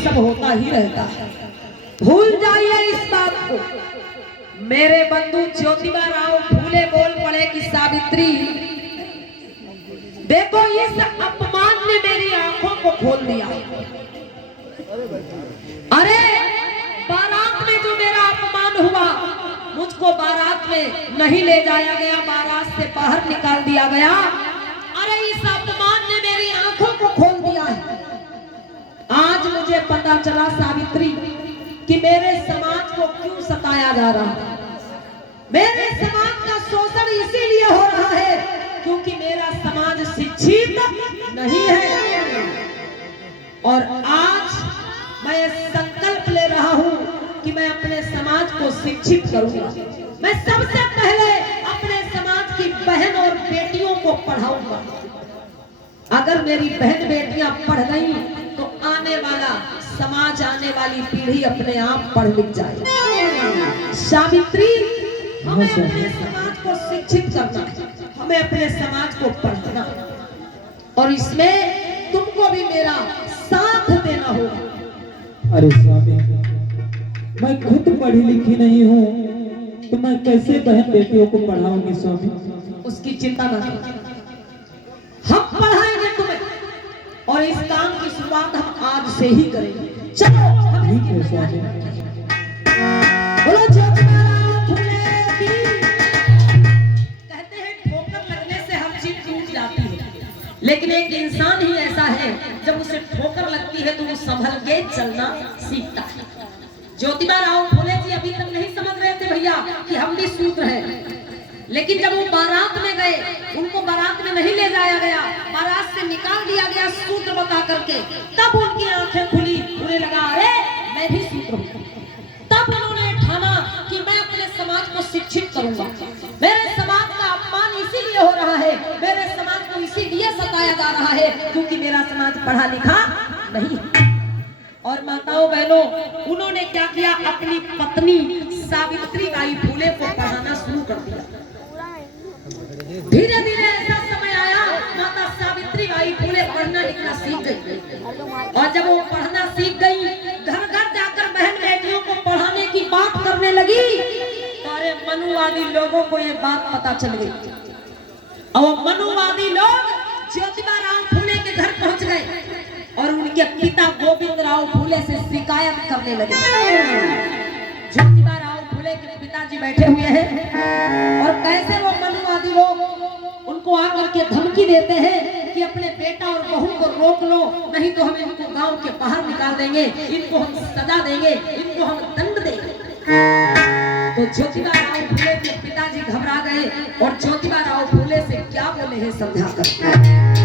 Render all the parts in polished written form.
सब होता ही रहता है, भूल जाइए इस बात को। मेरे बंधु ज्योतिबा राव फूले बोल पड़े कि सावित्री देखो, इस अपमान ने मेरी आंखों को खोल दिया। अरे बारात में जो मेरा अपमान हुआ, मुझको बारात में नहीं ले जाया गया, बारात से बाहर निकाल दिया गया। अरे इस अपमान ने मेरी आंखों को खोल दिया है। आज मुझे पता चला सावित्री कि मेरे समाज को क्यों सताया जा रहा है। मेरे समाज का शोषण इसीलिए हो रहा है क्योंकि मेरा समाज शिक्षित नहीं है। और आज मैं संकल्प ले रहा हूं कि मैं अपने समाज को शिक्षित करूंगा। मैं सबसे पहले अपने समाज की बहन और बेटियों को पढ़ाऊंगा। अगर मेरी बहन बेटियां पढ़ गई तो आने वाला समाज, आने वाली पीढ़ी अपने आप पढ़ लिख जाए। सावित्री, हमें अपने समाज को शिक्षित करना है, हमें अपने समाज को पढ़ना, और इसमें तुमको भी मेरा साथ देना होगा। अरे स्वामी, मैं खुद पढ़ी लिखी नहीं हूँ तो मैं कैसे बहन बेटियों को पढ़ाऊंगी स्वामी? उसकी चिंता न करो, हम पढ़ाएंगे तुम्हें, और इस काम की शुरुआत हम आज से ही करेंगे। चलो। ठीक है स्वामी। बोलो ज्योतिबा राव फूले की। कहते हैं ठोकर लगने से हर चीज टूट जाती है, लेकिन एक इंसान ही ऐसा है जब उसे ठोकर लगती है तो वो संभल के चलना सीखता है। ज्योतिबा राव फूले जी अभी तक नहीं समझ रहे थे भैया कि हम भी शूद्र हैं, लेकिन जब वो बारात में गए, उनको बारात में नहीं ले जाया गया, बारात से निकाल दिया गया शूद्र बता करके, तब उनकी आंखें खुली। उन्हें लगा अरे मैं भी शूद्र हूं। तब उन्होंने ठाना कि मैं अपने समाज को शिक्षित करूंगा। मेरे समाज का अपमान इसीलिए हो रहा है, मेरे समाज को इसीलिए सताया जा रहा है क्योंकि मेरा समाज पढ़ा लिखा नहीं। और माताओं बहनों, उन्होंने क्या किया, अपनी पत्नी सावित्री बाई फूले को पढ़ाना शुरू कर दिया। धीरे धीरे ऐसा समय आया, माता सावित्री बाई फूले पढ़ना लिखना सीख गई। और जब वो पढ़ना सीख गई, घर घर जाकर बहन बेटियों को पढ़ाने की बात करने लगी, सारे मनुवादी लोगों को ये बात पता चल गई। और मनुवादी लोग ज्योतिबा राव फूले के घर पहुंच गए और उनके पिता गोविंद राव फूले से शिकायत करने लगे। ज्योतिबा राव फूले के पिताजी बैठे हुए हैं और कैसे वो मनुवादी लोग उनको आकर के धमकी देते हैं कि अपने बेटा और बहू को रोक लो, नहीं तो हम इनको गांव के बाहर निकाल देंगे, इनको हम सजा देंगे, इनको हम दंड देंगे। तो ज्योतिबा राव फूले के पिताजी घबरा गए और ज्योतिबा राव फूले से क्या बोले हैं समझाकर।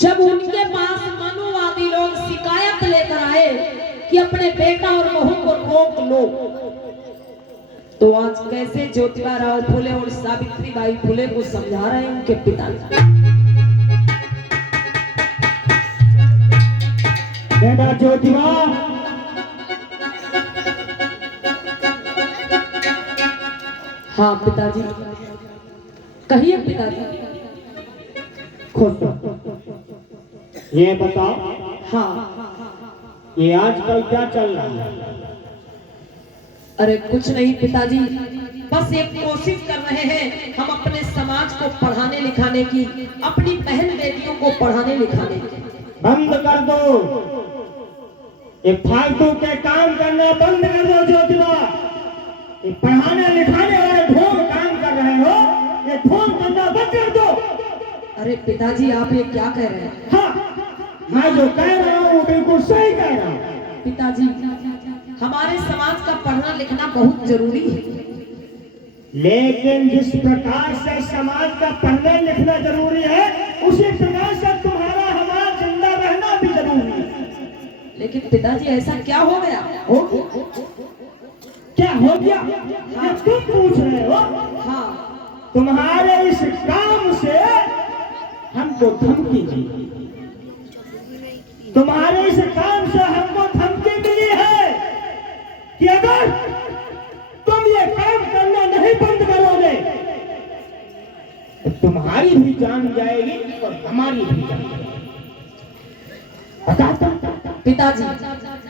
जब उनके पास मनुवादी लोग शिकायत लेकर आए कि अपने बेटा और बहू को रोक लो, तो आज कैसे ज्योतिबा राव फूले और सावित्री बाई फूले को समझा रहे हैं उनके पिता। बेटा ज्योतिबा, हाँ पिताजी, कहिए पिताजी। खुद ये बताओ, हाँ, ये आजकल क्या चल रहा है? अरे कुछ नहीं पिताजी, बस एक कोशिश कर रहे हैं हम अपने समाज को पढ़ाने लिखाने की, अपनी बहन बेटियों को पढ़ाने लिखाने की। बंद कर दो ये फालतू के काम करना, बंद कर दो ज्योतिबा। ये पढ़ाने लिखाने वाले ढोंग काम कर रहे हो, ये ढोंग करना बंद कर दो। अरे पिताजी आप ये क्या कह रहे हैं? हाँ, मैं जो कह रहा हूँ वो बिल्कुल सही कह रहा हूँ। पिताजी हमारे समाज का पढ़ना लिखना बहुत जरूरी है, लेकिन जिस प्रकार से समाज का पढ़ना लिखना जरूरी है, उसी प्रकार से तुम्हारा हमारा जिंदा रहना भी जरूरी है। लेकिन पिताजी ऐसा क्या हो गया? क्या हो गया ये तुम पूछ रहे हो? हाँ, तुम्हारे इस काम से हमको धमकी मिली, तुम्हारे इस काम से हमको धमकी मिली है कि अगर तुम ये काम करना नहीं बंद करोगे तो तुम्हारी भी जान जाएगी और हमारी भी जान जाएगी। पिताजी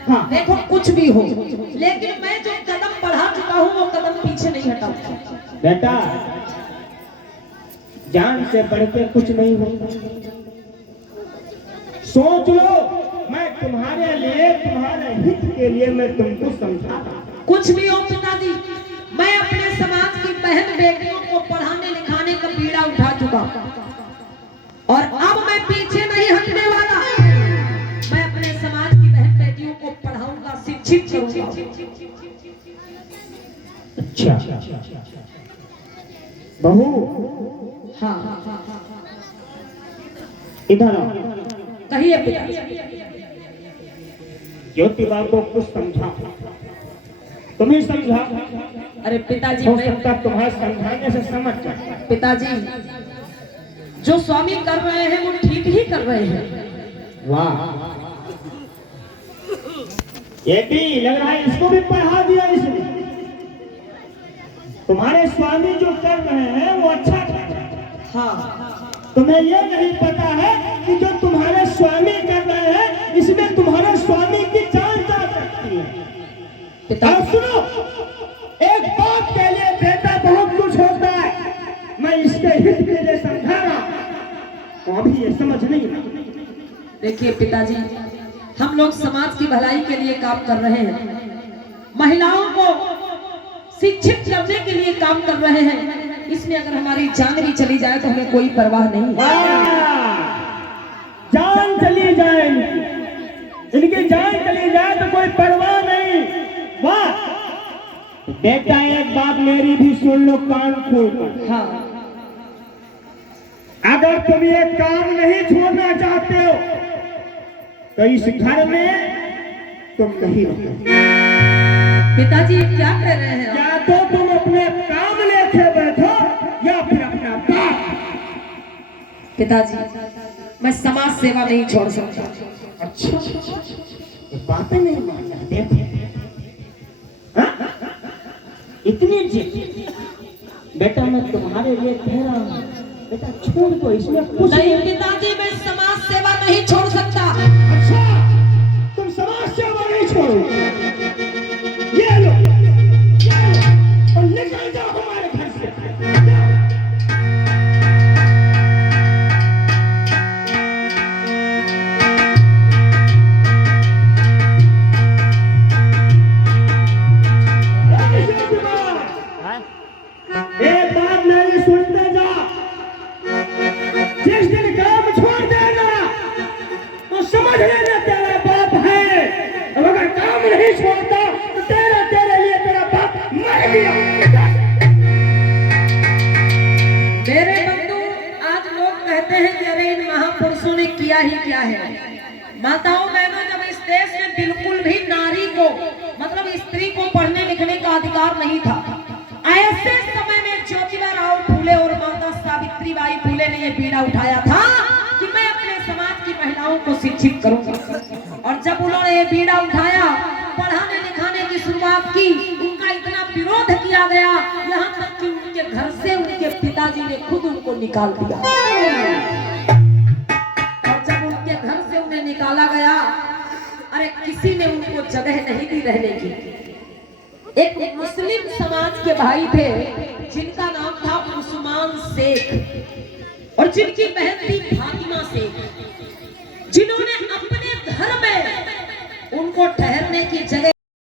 हाँ, देखो कुछ भी हो, लेकिन मैं जो कदम बढ़ा चुका हूँ वो कदम पीछे नहीं हटाऊंगा। बेटा जान से बढ़ के कुछ नहीं होता, सोच लो। मैं तुम्हारे लिए, तुम्हारे हित के लिए मैं तुमको समझाता। कुछ भी हो पिताजी, मैं अपने समाज की बहन बेटियों को पढ़ाने लिखाने का बीड़ा उठा चुका और अब मैं पीछे नहीं हटने वाला। मैं अपने समाज की बहन बेटियों को पढ़ाऊंगा, शिक्षित करूंगा। अच्छा बहू, हाँ इधर आओ। कहिए पिताजी। ज्योतिबा को कुछ समझा, तुम्हें समझा। अरे पिताजी हो मैं, सकता तुम्हारे समझाने से समझ जाए। पिताजी जो स्वामी कर रहे हैं वो ठीक ही कर रहे हैं। वाह, ये भी लग रहा है इसको भी पढ़ा दिया इसने। तुम्हारे स्वामी जो कर रहे हैं वो अच्छा कर रहे हैं। हाँ, तुम्हें ये नहीं पता है कि जो तुम्हारे स्वामी कर रहे हैं इसमें तुम्हारे स्वामी की जान जा सकती है। और सुनो, एक बाप के लिए बेटा बहुत कुछ होता है। मैं इसके हित के लिए समझा रहा हूं, अभी ये समझ नहीं रहा। देखिए पिताजी, हम लोग समाज की भलाई के लिए काम कर रहे हैं, महिलाओं को शिक्षित करने के लिए काम कर रहे हैं। इसमें अगर हमारी जान भी चली जाए तो हमें कोई परवाह नहीं। जान चली जाए, इनकी जान चली जाए तो कोई परवाह नहीं। वाह बेटा, एक बात मेरी भी सुन लो कान खोलकर। हाँ, अगर तुम ये काम नहीं छोड़ना चाहते हो तो इस घर में तुम नहीं रहो। पिताजी क्या कह रहे हैं? या तो तुम अपने काम लेके बैठो या फिर अपना बाप। पिताजी मैं समाज सेवा नहीं छोड़ सकता। अच्छा, ये बातें नहीं मानते। इतनी जिद बेटा, मैं तुम्हारे लिए कह रहा हूँ बेटा, छोड़ दो, इसमें कुछ नहीं पिताजी, मैं समाज सेवा नहीं छोड़ सकता। अच्छा, तुम समाज सेवा नहीं छोड़ो। ये लो और निकल जाओ हमारे घर से। एक बात मेरी सुनते जा, जिस दिन काम छोड़ देना तो समझ लेना तेरा बाप है। अब अगर काम नहीं छोड़ता तो तेरे लिए तेरा बाप मर गया। मेरे बंधु, आज लोग कहते हैं कि अरे इन महापुरुषों ने किया ही क्या है। माताओं बहनों, जब इस देश में बिल्कुल भी नारी को, मतलब स्त्री को पढ़ने लिखने का अधिकार नहीं था, ऐसे समय में ज्योतिबा राव फूले और माता सावित्रीबाई फूले ने यह बीड़ा उठाया था कि मैं अपने समाज की महिलाओं को शिक्षित करूंगा। और जब उन्होंने ये बीड़ा उठाया, पढ़ाने लिखाने की शुरुआत की, उनका इतना विरोध किया गया, यहाँ तक कि उनके घर से उनके पिताजी ने खुद उनको निकाल दिया। और जब उनके घर से उन्हें निकाला गया, अरे किसी ने उनको जगह नहीं दी रहने की। एक मुस्लिम समाज के भाई थे जिनका नाम था उस्मान शेख और जिनकी बहन थी फातिमा शेख, जिन्होंने अपने घर में उनको ठहरने की जगह